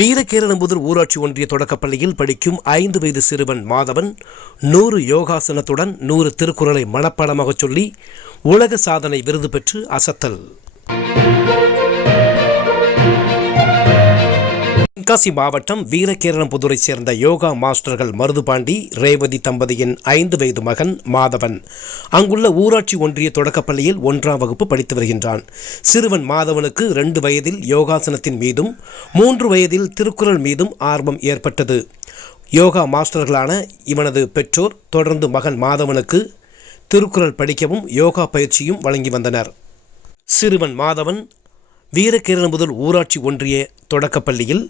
வீரகேரளம்புதூர் ஊராட்சி ஒன்றிய தொடக்கப்பள்ளியில் படிக்கும் ஐந்து வயது சிறுவன் மாதவன் நூறு யோகாசனத்துடன் நூறு திருக்குறளை மனப்பாடமாகச் சொல்லி உலக சாதனை விருது பெற்று அசத்தல். தென்காசி மாவட்டம் வீரகேரளம்புதூரை சேர்ந்த யோகா மாஸ்டர்கள் மருதுபாண்டி ரேவதி தம்பதியின் ஐந்து வயது மகன் மாதவன். அங்குள்ள ஊராட்சி ஒன்றிய தொடக்கப்பள்ளியில் ஒன்றாம் வகுப்பு படித்து வருகின்றான். சிறுவன் மாதவனுக்கு ரெண்டு வயதில் யோகாசனத்தின் மீதும் மூன்று வயதில் திருக்குறள் மீதும் ஆர்வம் ஏற்பட்டது. யோகா மாஸ்டர்களான இவனது பெற்றோர் தொடர்ந்து மகன் மாதவனுக்கு திருக்குறள் படிக்கவும் யோகா பயிற்சியும் வழங்கி வந்தனர். சிறுவன் மாதவன் வீரகேரளம்புதல் ஊராட்சி ஒன்றிய தொடக்கப்பள்ளியில்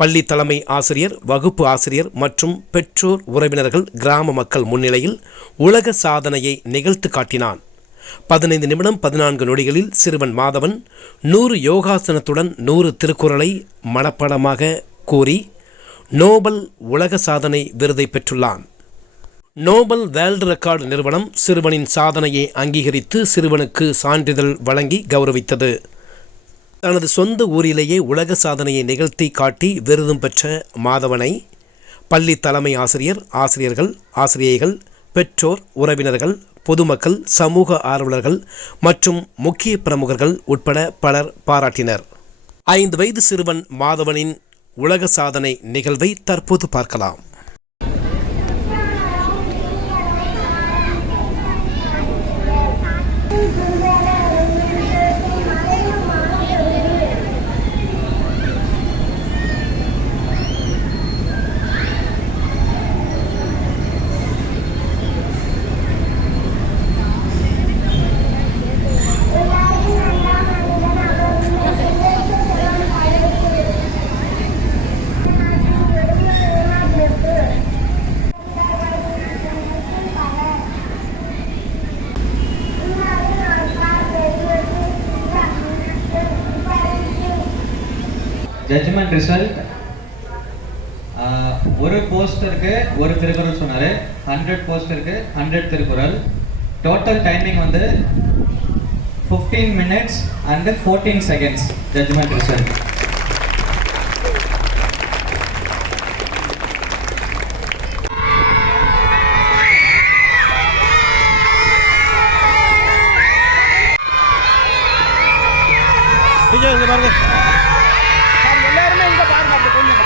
பள்ளி தலைமை ஆசிரியர் வகுப்பு ஆசிரியர் மற்றும் பெற்றோர் உறவினர்கள் கிராம மக்கள் முன்னிலையில் உலக சாதனையை நிகழ்த்து காட்டினான். பதினைந்து நிமிடம் பதினான்கு நொடிகளில் சிறுவன் மாதவன் நூறு யோகாசனத்துடன் நூறு திருக்குறளை மனப்படமாக கூறி நோபல் உலக சாதனை விருதை பெற்றுள்ளான். நோபல் வேர்ல்டு ரெக்கார்டு நிறுவனம் சிறுவனின் சாதனையை அங்கீகரித்து சிறுவனுக்கு சான்றிதழ் வழங்கி கௌரவித்தது. தனது சொந்த ஊரிலேயே உலக சாதனையை நிகழ்த்தி காட்டி விருதும் பெற்ற மாதவனை பள்ளி தலைமை ஆசிரியர் ஆசிரியர்கள் ஆசிரியைகள் பெற்றோர் உறவினர்கள் பொதுமக்கள் சமூக ஆர்வலர்கள் மற்றும் முக்கிய பிரமுகர்கள் உட்பட பலர் பாராட்டினர். ஐந்து வயது சிறுவன் மாதவனின் உலக சாதனை நிகழ்வை தற்போது பார்க்கலாம். ஜட்ஜ்மெண்ட் ரிசல்ட் ஒரு போஸ்டருக்கு ஒரு திருக்குறள் சொன்னார். ஹண்ட்ரட் போஸ்டருக்கு ஹண்ட்ரட் திருக்குறள். டோட்டல் டைமிங் வந்து fifteen minutes and fourteen seconds judgement result பாருங்க. எல்லாருமே இங்கே பாருங்க அப்படி கொஞ்சம்